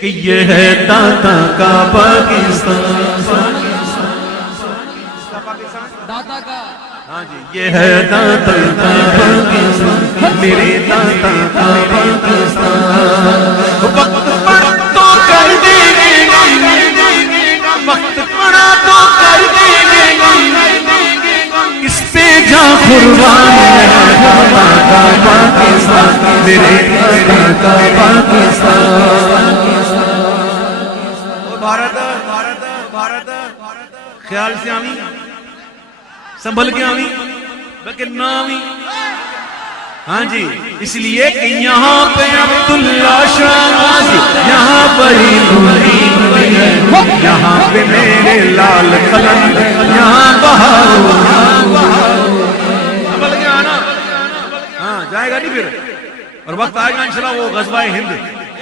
کہ یہ ہے داتا کا پاکستان، داتا کا ہاں جی یہ ہے داتا کا پاکستان، میرے داتا کا پاکستان۔ وقت پڑا تو کر دیں گے، وقت پڑا تو کر دیں گے، اس پہ جا قربان میرا داتا کا پاکستان، میرے داتا کا پاکستان۔ بھارت بھارت بھارت خیال سے آویں، سنبھل کے آویں، لیکن نہ آویں، ہاں جی اس لیے کہ یہاں پہ عبداللہ شاہ غازی، یہاں پر ہی نورین ہے، یہاں پہ میرے لال قلم، یہاں بہاروں سنبھل کے آنا، ہاں جائے گا نہیں پھر، اور وقت آئے گا انشاءاللہ وہ غزوہ ہند،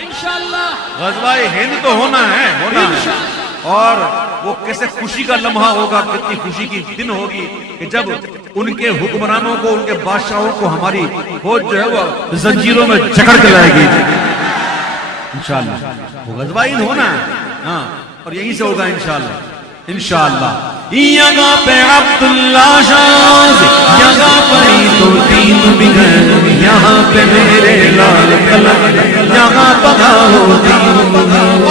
انشاءاللہ غزوہ ہند تو ہونا ہے، اور وہ کیسے خوشی کا لمحہ ہوگا، کتنی خوشی کی دن ہوگی کہ جب ان کے حکمرانوں کو، ان کے بادشاہوں کو ہماری فوج جو ہے وہ زنجیروں میں جکڑ کے لائے گی انشاءاللہ۔ وہ غزوہ ہند ہونا ہے، ہاں اور یہیں سے ہوگا انشاءاللہ انشاءاللہ۔ یہاں پہ عبداللہ شاہ، یہاں پر ہی تو دین بھی ہے، یہاں پہ میرے لال قلم، یہاں بہاروں دین بھی ہے۔